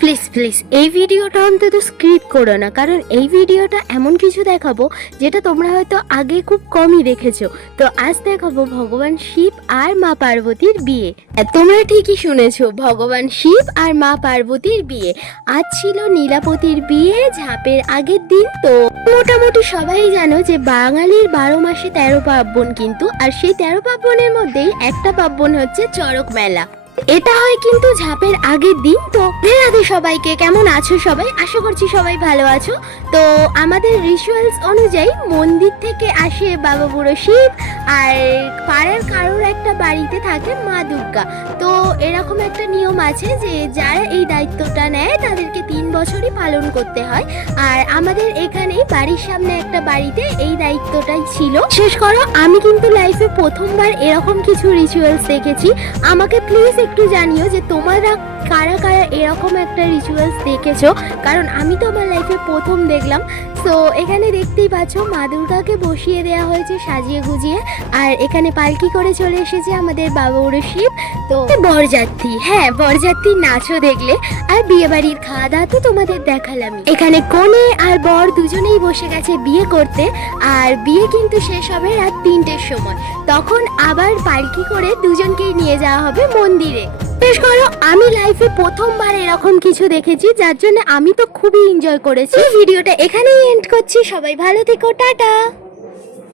Please please please এই ভিডিওটা অন্তত স্ক্রিপ্ট করো না, কারণ এই ভিডিওটা এমন কিছু দেখাবো যেটা তোমরা হয়তো আগে খুব কমই দেখেছো। তো আজ দেখাবো ভগবান শিব আর মা পার্বতীর বিয়ে। তোমরা ঠিকই শুনেছো, ভগবান শিব আর মা পার্বতীর বিয়ে। আজ ছিল নীলাপতির বিয়ে, ঝাঁপের আগের দিন। তো মোটামুটি সবাই জানো যে বাঙালির 12 মাসে 13 পার্বণ, কিন্তু আর সেই 13 পার্বণের মধ্যেই একটা পার্বণ হচ্ছে চড়ক মেলা। এটা হয় কিন্তু ঝাঁপের আগের দিন। তো রাধে সবাইকে, কেমন আছো সবাই? আশা করছি সবাই ভালো আছো। তো আমাদের রিচুয়ালস অনুযায়ী মন্দির থেকে আসে বাবা বুড়ো শিব, আর পাড়ার কারোর একটা বাড়িতে থাকে মা দুর্গা। তো এরকম একটা নিয়ম আছে যে যারা এই দায়িত্বটা নেয় তাদেরকে 3 বছরই পালন করতে হয়। আর আমাদের এখানেই বাড়ির সামনে একটা বাড়িতে এই দায়িত্বটাই ছিল। শেষ করো, আমি কিন্তু লাইফে প্রথমবার এরকম কিছু রিচুয়ালস দেখেছি। আমাকে প্লিজ একটু জানিও যে তোমরা কারা কারা এরকম একটা রিচুয়ালস দেখেছো, কারণ আমি তো আমার লাইফে প্রথম দেখলাম। তো এখানে দেখতেই পাচ্ছ মা দুর্গাকে বসিয়ে দেওয়া হয়েছে সাজিয়ে গুজিয়ে, আর এখানে পালকি করে চলে এসেছে আমাদের বাবা বুড়ো শিব। তো বরযাত্রী, হ্যাঁ বরযাত্রীর নাচও দেখলে, আর বিয়ে বাড়ির খাওয়া দাওয়া তো তোমাদের দেখালাম। এখানে কনে আর বর দুজনেই বসে গেছে বিয়ে করতে, আর বিয়ে কিন্তু শেষ হবে রাত 3টের সময়। তখন আবার পালকি করে দুজনকেই নিয়ে যাওয়া হবে মন্দিরে। শেষ করো, আমি লাইফে প্রথমবার এরকম কিছু দেখেছি, যার জন্য আমি তো খুবই এনজয় করেছি। ভিডিওটা এখানেই এন্ড করছি। সবাই ভালো থেকো, টাটা।